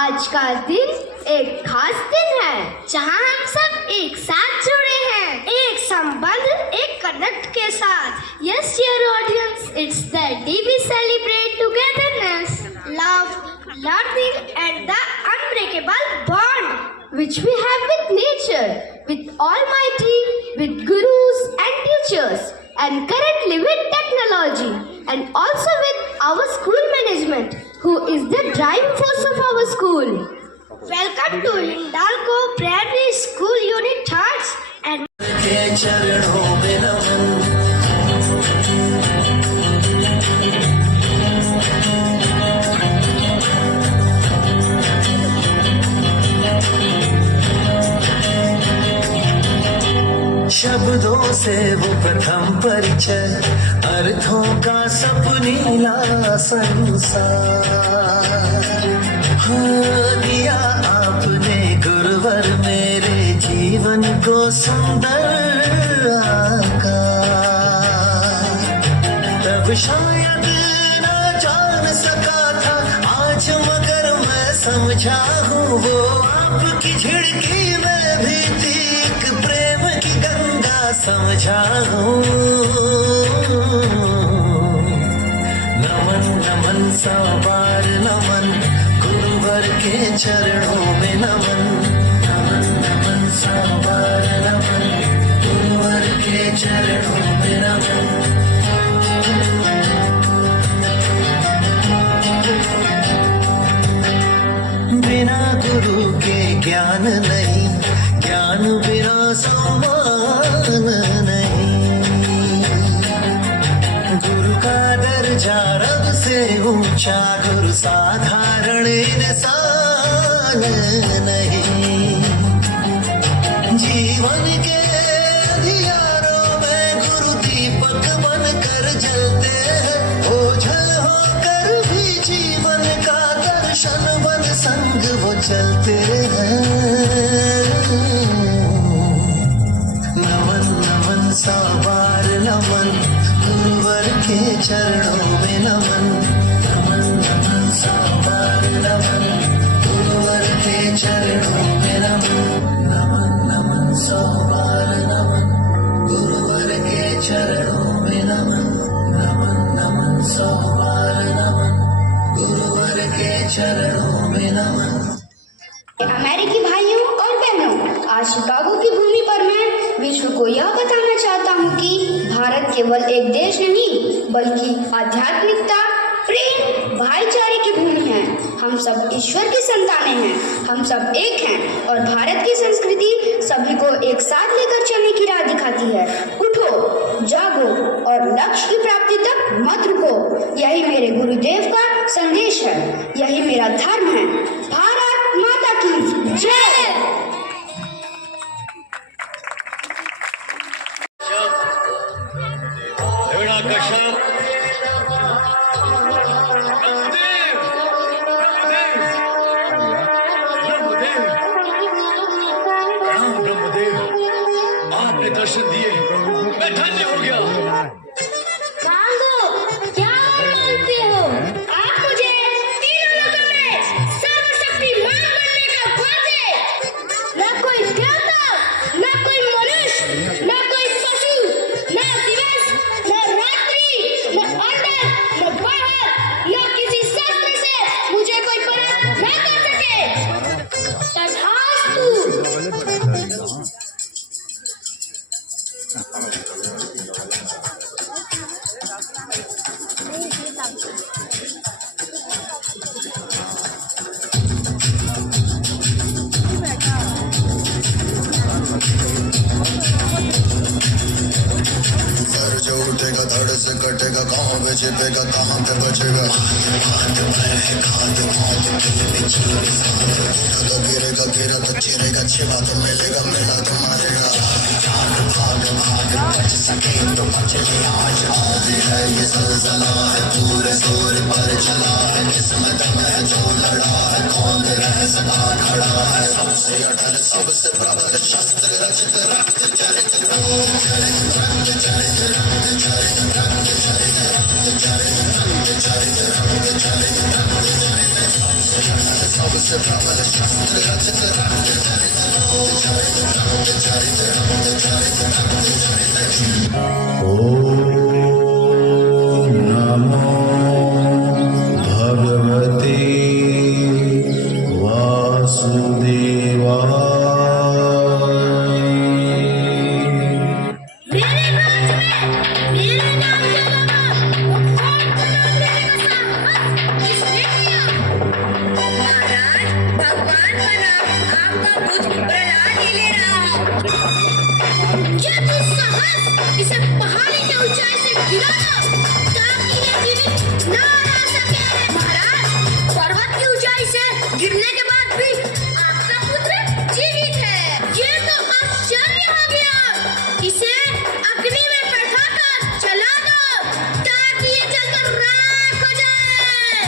आज का दिन एक खास दिन है जहां हम सब एक साथ जुड़े हैं, एक संबंध, एक कनेक्ट के साथ। Yes, dear audience, it's the day we celebrate togetherness, love, learning, and the unbreakable bond which we have with nature, with Almighty, with gurus and teachers, and currently with technology, and also with our school management, who is the driving force of our school. Welcome to Hindalco Primary School Unit Thirds and के चरणों में नमन। शब्दों से वो प्रथम परिचय, अर्थों का सपनीला संसार। दिया आपने गुरुवर मेरे जीवन को सुंदर आकार। तब शायद न जान सका था आज, मगर मैं समझा हूँ वो आपकी झिड़की में भी थी, एक प्रेम की गंगा समझा हूँ। नमन नमन सौ बार नमन, गुरुवर के चरणों में नमन। नमन नमन सौ बार नमन, गुरुवर के चरणों में नमन। बिना गुरु के ज्ञान नहीं, ज्ञान बिना सम्मान नहीं। गुरु का दर्जा रब से ऊंचा, गुरु साधारण इंसान नहीं। जीवन के अंधियारों में गुरु दीपक बनकर जलते हैं, ओझल होकर भी जीवन का दर्शन बन संग वो चलते हैं। नमन नमन सौ बार नमन, गुरुवर के चरणों में नमन। नमन नमन सौ बार नमन, गुरुवर के चरणों में नमन। नमन नमन सौ बार नमन, गुरुवर के चरणों में नमन। नमन नमन सौ बार नमन, गुरुवर के चरणों में नमन। अमेरिकी भाइयों और बहनों, आज शिकागो की भूमि पर मैं विश्व को यह बताना चाहता हूँ कि भारत केवल एक देश नहीं, बल्कि आध्यात्मिकता, प्रेम, भाईचारे की भूमि है। हम सब ईश्वर की संतानें हैं, हम सब एक हैं, और भारत की संस्कृति सभी को एक साथ लेकर चलने की राह दिखाती है। उठो, जागो और लक्ष्य की प्राप्ति तक मत रुको। यही मेरे गुरुदेव का संदेश है, यही मेरा धर्म है। भारत माता की जय। आपने दर्शन दिए, मैं धन्य हो गया। क्या बोलते हो? आप मुझे तीनों लोकों में सर्वशक्तिमान बनने का वर दे। न कोई देवता, न कोई मनुष्य, न कोई पशु, न दिवस, न रात्रि, न अंदर, न बाहर, न किसी शस्त्र से मुझे कोई परास्त न कर सके। तथास्तु। जो उठेगा धड़ से कटेगा, कहाँ पे छिपेगा, कहाँ पे बचेगा। गिरेगा गिरा तो चिरेगा, छिपा तो मिलेगा, मिला तो मारेगा। भाग भाग बच सके तो बच ले आज, भी है ये ज़लज़ला है, पूरे जोर पर चला है, किस्मत में जो लड़ा है, कौन रह सदा खड़ा है। सबसे अटल सबसे प्रबल शस्त्र रचित रक्त चरित सबसे भाव से प्रबल शस्त्र रचित ओम नमो भगवते वासुदेवाय। मेरे राज्य में मेरे नाम के अलावा और कोई नाम लेने का साहस किसने किया? महाराज, भगवान का नाम आपका मुझ प्रहलाद ही ले रहा है। ये दुस्साहस इसे पहाड़ी के ऊंचाई से गिराना ताकि ये जीवित ना रह सके। महाराज, पर्वत की ऊंचाई से गिरने के बाद भी आपका पुत्र जीवित है। ये तो आश्चर्य हो गया। इसे अग्नि में बैठाकर जला दो ताकि ये जलकर राख हो जाए।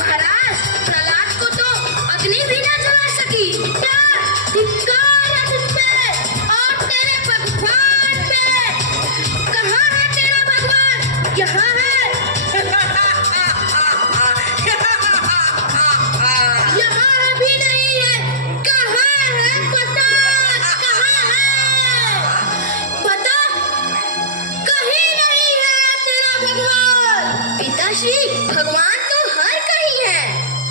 महाराज, प्रहलाद को तो अग्नि भी न जला सकी। क्या धिक्कार है तुझ पे और तेरे भगवान पे। कहाँ है तेरा भगवान? यहाँ है। यहाँ भी नहीं है। कहाँ है? बता कहाँ है? बता। कहीं नहीं है तेरा भगवान। पिताश्री, भगवान तो हर कहीं है।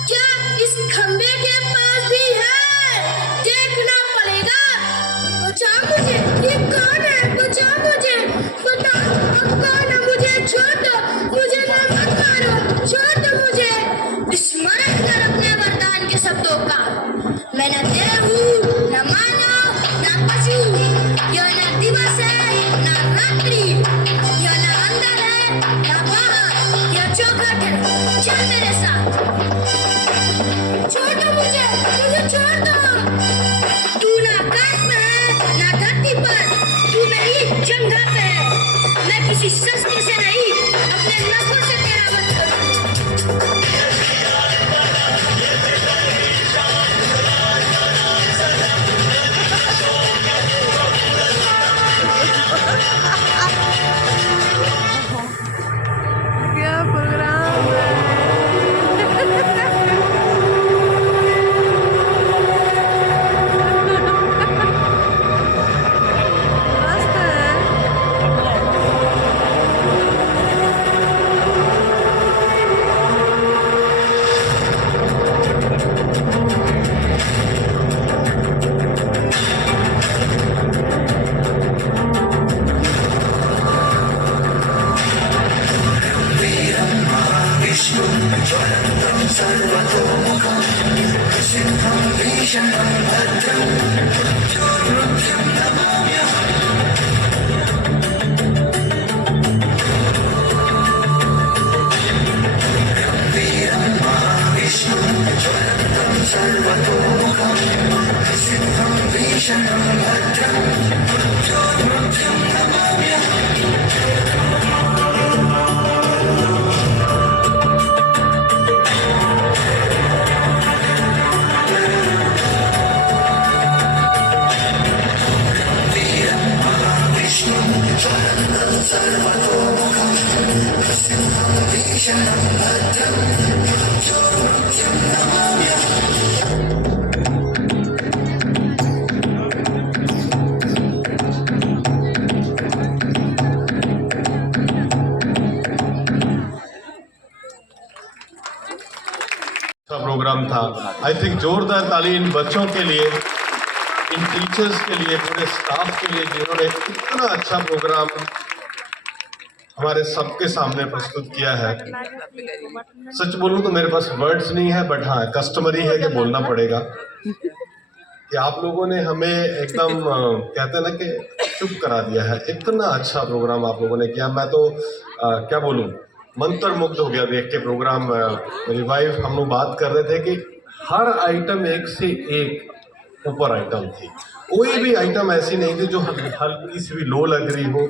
क्या इस खंबे के पास भी है? देखना पड़ेगा। बचा मुझे। ये कौन है? बचा मुझे। बता अब कौन है? मुझे छोड़ दो। मुझे ना मत मारो। छोड़ दो मुझे। स्मरण कर अपने वरदान के शब्दों का। मैं न देव हूँ, न मानव, न पशु। यह न दिवस है, न रात्रि। यह न अंदर है, न बाहर। यह चौखट है। चल मेरे साथ। छोड़ दो मुझे। मुझे छोड़ दो। तू न आकाश में है, न धरती पर। तू मेरी जंघा पे है। मैं किसी शस्त्र से नहीं, अपने नखों से तेरा वध करूंगा। क्या प्रोग्राम है। मस्त है। प्रोग्राम था। आई थिंक जोरदार ताली इन बच्चों के लिए, इन टीचर्स के लिए, पूरे स्टाफ के लिए जिन्होंने इतना अच्छा प्रोग्राम हमारे सबके सामने प्रस्तुत किया है। सच बोलूं तो मेरे पास वर्ड्स नहीं है, बट हाँ कस्टमरी है कि बोलना पड़ेगा कि आप लोगों ने हमें एकदम कहते हैं ना कि चुप करा दिया है। इतना अच्छा प्रोग्राम आप लोगों ने किया। मैं तो क्या बोलूं, मंत्रमुग्ध हो गया देख के प्रोग्राम। मेरी वाइफ, हम लोग बात कर रहे थे कि हर आइटम एक से एक ऊपर आइटम थी। कोई भी आइटम ऐसी नहीं थी जो हल्की सी भी लो लग रही हो।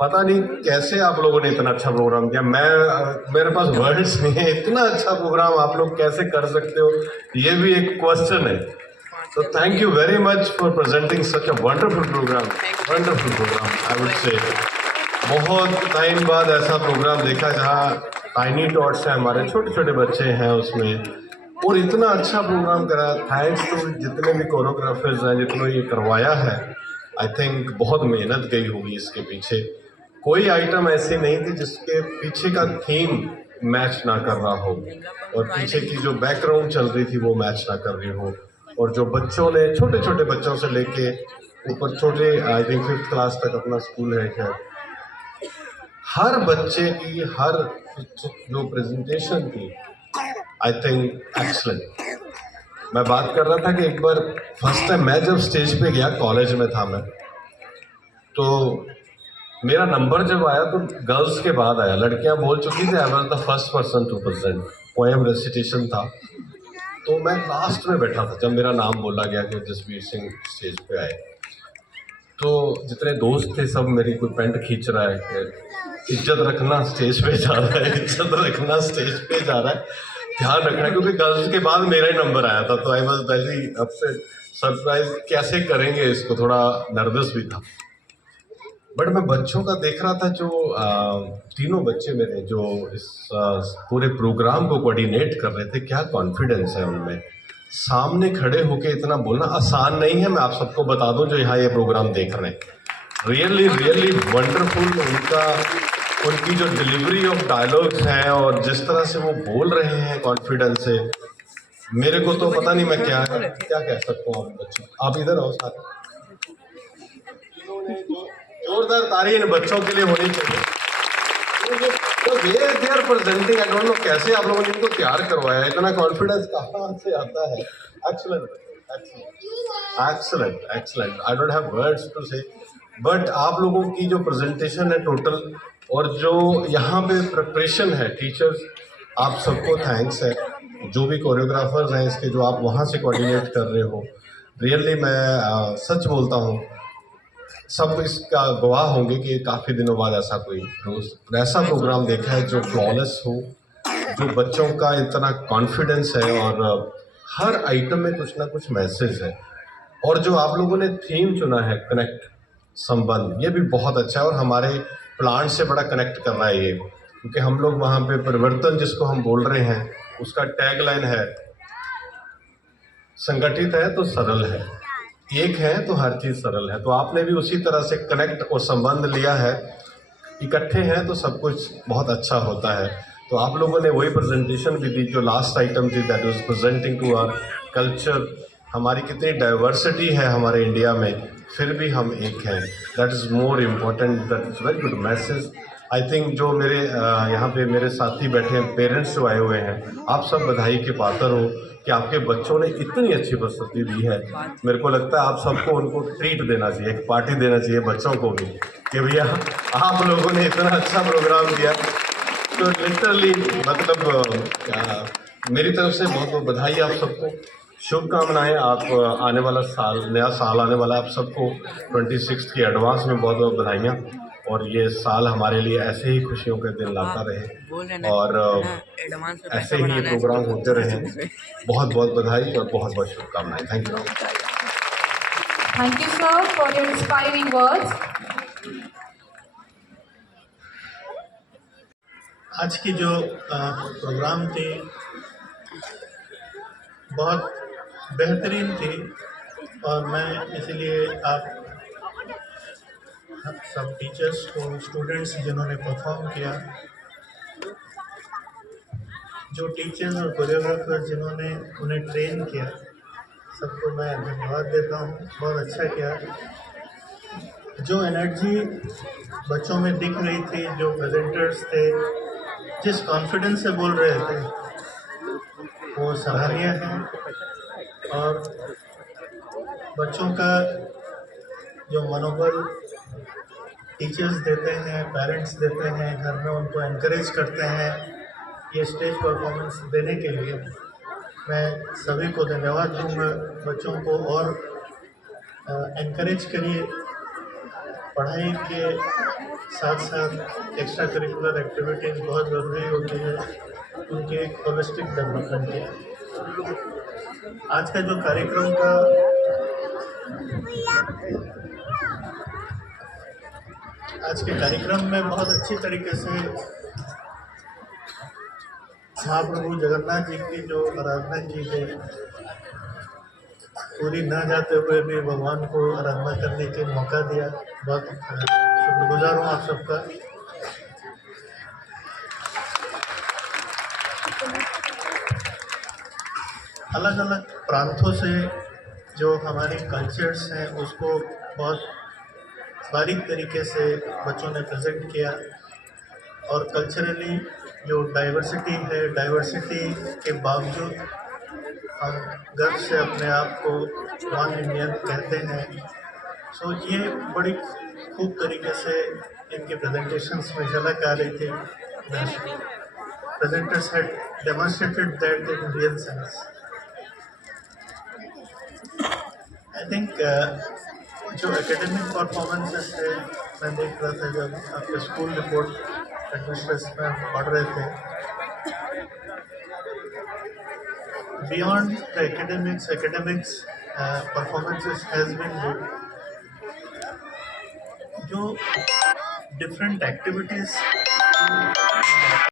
पता नहीं कैसे आप लोगों ने इतना अच्छा प्रोग्राम किया। मेरे पास वर्ड्स नहीं है। इतना अच्छा प्रोग्राम आप लोग कैसे कर सकते हो, ये भी एक क्वेश्चन है। So thank you very much for presenting such a wonderful program. Wonderful program, I would say. बहुत टाइम बाद ऐसा प्रोग्राम देखा जहाँ टाइनी टॉट्स हैं, हमारे छोटे छोटे बच्चे हैं उसमें, और इतना अच्छा प्रोग्राम करा। थैंक्स टू जितने भी कोरियोग्राफर्स हैं, जितने ये करवाया है। आई थिंक बहुत मेहनत गई होगी इसके पीछे। कोई आइटम ऐसी नहीं थी जिसके पीछे का थीम मैच ना कर रहा हो, और पीछे की जो बैकग्राउंड चल रही थी वो मैच ना कर रही हो। और जो बच्चों ने, छोटे छोटे बच्चों से लेके ऊपर छोटे, आई थिंक 5th क्लास तक अपना स्कूल है क्या, हर बच्चे की हर जो प्रेजेंटेशन थी, आई थिंक एक्सलेंट। मैं बात कर रहा था कि एक बार फर्स्ट टाइम मैं जब स्टेज पे गया, कॉलेज में था मैं, तो मेरा नंबर जब आया तो गर्ल्स के बाद आया, लड़कियां बोल चुकी थी। I was the first person to present, poem recitation था, तो मैं लास्ट में बैठा था। जब मेरा नाम बोला गया कि जसवीर सिंह स्टेज पे आए, तो जितने दोस्त थे सब मेरी कोई पैंट खींच रहा है कि इज्जत रखना, स्टेज पे जा रहा है, इज्जत रखना, स्टेज पे जा रहा है, ध्यान रखना, क्योंकि गर्ल्स के बाद मेरा ही नंबर आया था। तो I was very upset, surprise, कैसे करेंगे इसको, थोड़ा नर्वस भी था। बट मैं बच्चों का देख रहा था, जो तीनों बच्चे मेरे जो इस पूरे प्रोग्राम को कोऑर्डिनेट कर रहे थे, क्या कॉन्फिडेंस है उनमें। सामने खड़े होके इतना बोलना आसान नहीं है, मैं आप सबको बता दूं जो यहाँ ये प्रोग्राम देख रहे हैं। रियली रियली वंडरफुल उनकी जो डिलीवरी ऑफ डायलॉग्स हैं और जिस तरह से वो बोल रहे हैं कॉन्फिडेंस से, मेरे को तो पता नहीं मैं क्या कह सकता हूँ। आप बच्चों, आप इधर आओ साथ। जोरदार ताली इन बच्चों के लिए होनी चाहिए। तो they are presenting, I don't know कैसे आप लोगों ने इनको तैयार करवाया, इतना कॉन्फिडेंस कहाँ से आता है। Excellent excellent excellent, I don't have words to say. But आप लोगों की जो प्रेजेंटेशन है टोटल, और जो यहाँ पे प्रिपरेशन है, टीचर्स आप सबको थैंक्स है। जो भी कोरियोग्राफर्स हैं इसके, जो आप वहाँ से कोऑर्डिनेट कर रहे हो, रियली मैं सच बोलता हूँ, सब इसका गवाह होंगे कि काफ़ी दिनों बाद ऐसा प्रोग्राम देखा है जो फ्लॉलेस हो, जो बच्चों का इतना कॉन्फिडेंस है, और हर आइटम में कुछ ना कुछ मैसेज है। और जो आप लोगों ने थीम चुना है, कनेक्ट, संबंध, ये भी बहुत अच्छा है, और हमारे प्लांट से बड़ा कनेक्ट कर रहा है ये, क्योंकि हम लोग वहाँ पे परिवर्तन जिसको हम बोल रहे हैं, उसका टैगलाइन है, संगठित है तो सरल है, एक है तो हर चीज़ सरल है। तो आपने भी उसी तरह से कनेक्ट और संबंध लिया है, इकट्ठे हैं तो सब कुछ बहुत अच्छा होता है। तो आप लोगों ने वही प्रेजेंटेशन भी दी जो लास्ट आइटम थी, that was presenting to our culture. हमारी कितनी डाइवर्सिटी है हमारे इंडिया में, फिर भी हम एक हैं, that is more important, that is very good message. I think जो मेरे यहाँ पे मेरे साथी बैठे हैं, पेरेंट्स जो आए हुए हैं, आप सब बधाई के पात्र हो कि आपके बच्चों ने इतनी अच्छी प्रस्तुति दी है। मेरे को लगता है आप सबको उनको ट्रीट देना चाहिए, एक पार्टी देना चाहिए बच्चों को भी, कि भैया आप लोगों ने इतना अच्छा प्रोग्राम दिया। तो लिटरली मतलब मेरी तरफ से बहुत बहुत बधाई आप सबको, शुभकामनाएं। आप आने वाला साल, नया साल आने वाला, आप सबको 26 की एडवांस में बहुत बहुत बधाइयाँ, और ये साल हमारे लिए ऐसे ही खुशियों के दिन लाता रहे, और ऐसे ही ये प्रोग्राम होते रहे। बहुत बहुत बधाई और बहुत बहुत शुभकामनाएं। Thank you. Thank you, sir, for your inspiring words. आज की जो प्रोग्राम थी बहुत बेहतरीन थी, और मैं इसलिए आप सब टीचर्स को, स्टूडेंट्स जिन्होंने परफॉर्म किया, जो टीचर्स और कोरियोग्राफर जिन्होंने उन्हें ट्रेन किया, सबको मैं धन्यवाद देता हूँ। बहुत अच्छा किया। जो एनर्जी बच्चों में दिख रही थी, जो प्रेजेंटर्स थे, जिस कॉन्फिडेंस से बोल रहे थे, वो सराहनीय है। और बच्चों का जो मनोबल टीचर्स देते हैं, पेरेंट्स देते हैं, घर में उनको एनकरेज करते हैं ये स्टेज परफॉर्मेंस देने के लिए, मैं सभी को धन्यवाद दूंगा। बच्चों को और एनकरेज करिए, पढ़ाई के साथ साथ एक्स्ट्रा करिकुलर एक्टिविटीज़ बहुत ज़रूरी होती है उनके एक होलिस्टिक डेवलपमेंट के। आज का जो कार्यक्रम का आज के कार्यक्रम में बहुत अच्छी तरीके से महाप्रभु जगन्नाथ जी की जो आराधना की गई, पूरी न जाते हुए भी भगवान को आराधना करने के मौका दिया। बहुत शुक्रगुजार हूँ आप सबका। अलग अलग प्रांतों से जो हमारी कल्चर्स हैं उसको बहुत बारीक तरीके से बच्चों ने प्रेजेंट किया, और कल्चरली जो डाइवर्सिटी है, डाइवर्सिटी के बावजूद हम गर्व से अपने आप को वन इंडियन कहते हैं। सो ये बड़ी खूब तरीके से इनके प्रेजेंटेशंस में झलक आ रही थी। Presenters had demonstrated that in real sense. I think जो एकेडमिक परफॉर्मेंसेस है, मैं देख रहा था जब आपके स्कूल रिपोर्ट एडमिनिस्ट्रेशन में पढ़ रहे थे, beyond the academics performances has been good. जो डिफरेंट एक्टिविटीज़